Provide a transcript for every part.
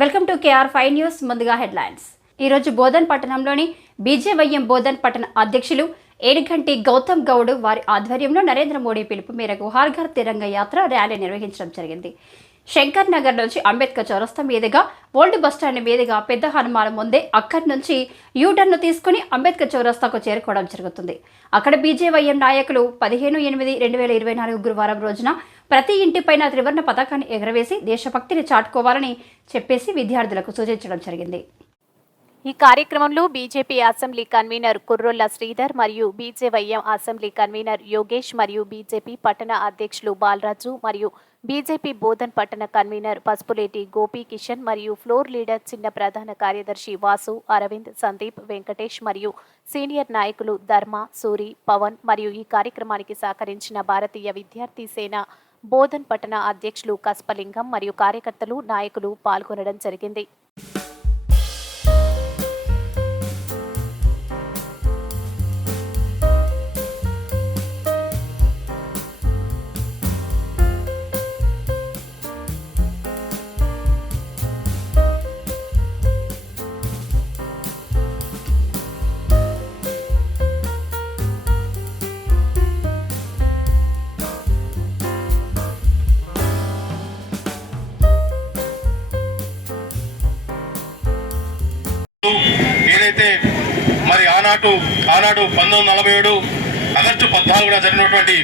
Welcome to KR five news ముందుగా headlines. ఈరోజు బోధన్ పట్టణంలోని బీజేవైఎం బోధన్ పట్టణ అధ్యక్షులు ఏడుగంటి గౌతమ్ గౌడ్ వారి ఆధ్వర్యంలో నరేంద్ర మోడీ పిలుపు మేరకు హార్ఘర్ తిరంగ యాత్ర ర్యాలీ నిర్వహించడం జరిగింది. శంకర్ నగర్ నుంచి అంబేద్కర్ చౌరస్తా మీదుగా ఓల్డ్ బస్టాండ్ మీదుగా పెద్ద హనుమాన్ ముందే అక్కడి నుంచి యూటర్న్ను తీసుకుని అంబేద్కర్ చౌరస్తాకు చేరుకోవడం జరుగుతుంది. అక్కడ బీజేవైఎం నాయకులు పదిహేను ఎనిమిది రెండు వేల ఇరవై నాలుగు గురువారం రోజున ప్రతి ఇంటిపైన త్రివర్ణ పతాకాన్ని ఎగరవేసి దేశభక్తిని చాటుకోవాలని చెప్పేసి విద్యార్థులకు సూచించడం జరిగింది. ఈ కార్యక్రమంలో BJP assembly convener Kurrolla Sridhar మరియు బీజేవైఎం అసెంబ్లీ కన్వీనర్ యోగేష్ మరియు బీజేపీ పట్టణ అధ్యక్షులు బాలరాజు మరియు బీజేపీ బోధన్ పట్టణ కన్వీనర్ పసుపులేటి గోపీ కిషన్ మరియు ఫ్లోర్ లీడర్ చిన్న ప్రధాన కార్యదర్శి వాసు అరవింద్ సందీప్ వెంకటేష్ మరియు సీనియర్ నాయకులు ధర్మ సూరి పవన్ మరియు ఈ కార్యక్రమానికి సహకరించిన భారతీయ విద్యార్థి సేన బోధన్ పట్టణ అధ్యక్షులు కస్పలింగం మరియు కార్యకర్తలు నాయకులు పాల్గొనడం జరిగింది. మరి ఆనాటు ఆనాడు పంతొమ్మిది నలభై ఏడు ఆగస్టు పద్నాలుగున జరిగినటువంటి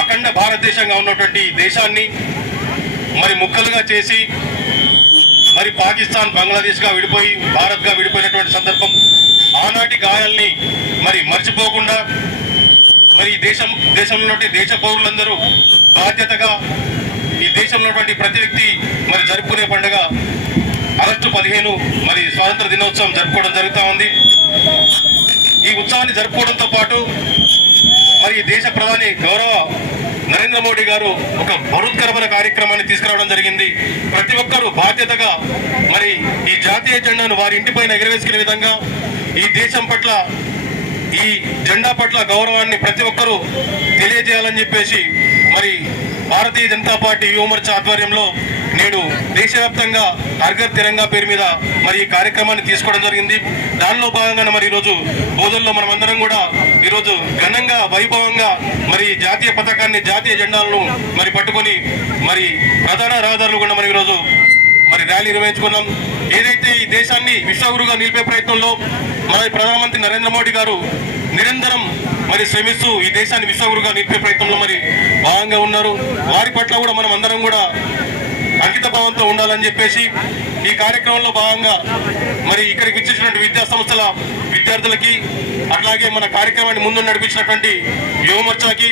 అఖండ భారతదేశంగా ఉన్నటువంటి దేశాన్ని మరి ముక్కలుగా చేసి మరి పాకిస్తాన్ బంగ్లాదేశ్గా విడిపోయి భారత్గా విడిపోయినటువంటి సందర్భం ఆనాటి గాయాల్ని మరి మర్చిపోకుండా మరి దేశం దేశంలో దేశ పౌరులందరూ బాధ్యతగా ఈ దేశంలో ప్రతి వ్యక్తి మరి జరుపుకునే పండుగ ఆగస్టు పదిహేను మరి స్వాతంత్ర దినోత్సవం జరుపుకోవడం జరుగుతూ ఉంది. ఈ ఉత్సవాన్ని జరుపుకోవడంతో పాటు మరి దేశ ప్రధాని గౌరవ నరేంద్ర మోడీ గారు ఒక బరుత్కరమైన కార్యక్రమాన్ని తీసుకురావడం జరిగింది. ప్రతి ఒక్కరూ బాధ్యతగా మరి ఈ జాతీయ జెండాను వారి ఇంటిపైన ఎగరవేసుకునే విధంగా ఈ దేశం పట్ల ఈ జెండా పట్ల గౌరవాన్ని ప్రతి ఒక్కరూ తెలియజేయాలని చెప్పేసి మరి భారతీయ జనతా పార్టీ యువమోర్చా ఆధ్వర్యంలో నేడు దేశవ్యాప్తంగా అర్గర్ తిరంగా పేరు మీద మరి ఈ కార్యక్రమాన్ని తీసుకోవడం జరిగింది. దానిలో భాగంగానే మరి ఈరోజు బోధల్లో మనం అందరం కూడా ఈరోజు ఘనంగా వైభవంగా మరి జాతీయ పథకాన్ని జాతీయ జెండాలను మరి పట్టుకొని మరి ప్రధాన రహదారులు కూడా మరి ఈరోజు మరి ర్యాలీ నిర్వహించుకున్నాం. ఏదైతే ఈ దేశాన్ని విశ్వగురుగా నిలిపే ప్రయత్నంలో మన ప్రధానమంత్రి నరేంద్ర మోడీ గారు నిరంతరం మరి శ్రమిస్తూ ఈ దేశాన్ని విశ్వగురుగా నిలిపే ప్రయత్నంలో మరి భాగంగా ఉన్నారు. వారి పట్ల కూడా మనం అందరం కూడా అంకిత భావంతో ఉండాలని చెప్పేసి ఈ కార్యక్రమంలో భాగంగా మరి ఇక్కడికి ఇచ్చేసినటువంటి విద్యా సంస్థల విద్యార్థులకి అట్లాగే మన కార్యక్రమాన్ని ముందు నడిపించినటువంటి యువమోర్చాకి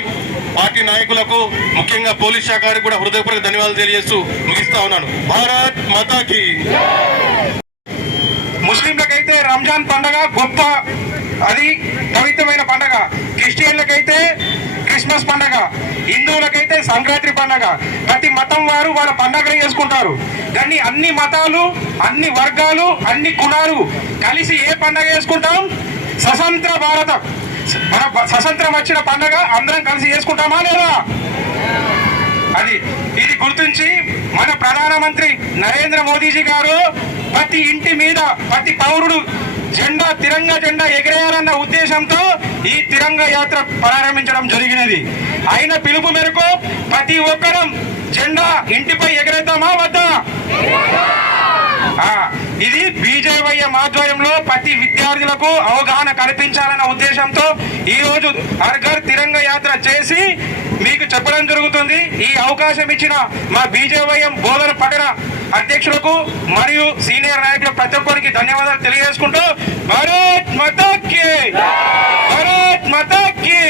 పార్టీ నాయకులకు ముఖ్యంగా పోలీస్ శాఖ కూడా హృదయపూర్వక ధన్యవాదాలు తెలియజేస్తూ ముగిస్తా ఉన్నాను. భారత్ మాతాకి. రంజాన్ పండగ గొప్ప అది పవిత్రమైన పండగ. క్రిస్టియన్లకైతే క్రిస్మస్ పండగ హిందువులకైతే సంక్రాంతి పండగ. ప్రతి మతం వారు వాళ్ళ పండగలు చేసుకుంటారు. కానీ అన్ని మతాలు అన్ని వర్గాలు అన్ని కులాలు కలిసి ఏ పండగ చేసుకుంటాం? స్వతంత్ర భారత. మన స్వతంత్రం వచ్చిన పండగ అందరం కలిసి చేసుకుంటామా లేదా? అది ఇది గుర్తుంచి మన ప్రధానమంత్రి నరేంద్ర మోదీజీ గారు ప్రతి ఇంటి మీద ప్రతి పౌరుడు జెండా తిరంగ జెండా ఎగిరేయాలన్న ఉద్దేశంతో ఈ తిరంగ యాత్ర ప్రారంభించడం జరిగినది. ఆయన పిలుపు మేరకు ప్రతి ఒక్కరం జెండా ఇంటిపై ఎగరేద్దామా వద్దా? ఇది బీజేవైఎం ఆధ్వర్యంలో ప్రతి విద్యార్థులకు అవగాహన కల్పించాలన్న ఉద్దేశంతో ఈ రోజు హర్ఘర్ తిరంగ యాత్ర చేసి చెప్పడం జరుగుతుంది. ఈ అవకాశం ఇచ్చిన మా బీజేవైఎం బోధన పట్టణ అధ్యక్షులకు మరియు సీనియర్ నాయకులు ప్రతి ఒక్కరికి ధన్యవాదాలు తెలియజేసుకుంటూ భారత్ మతాకి భారత్ మతాకి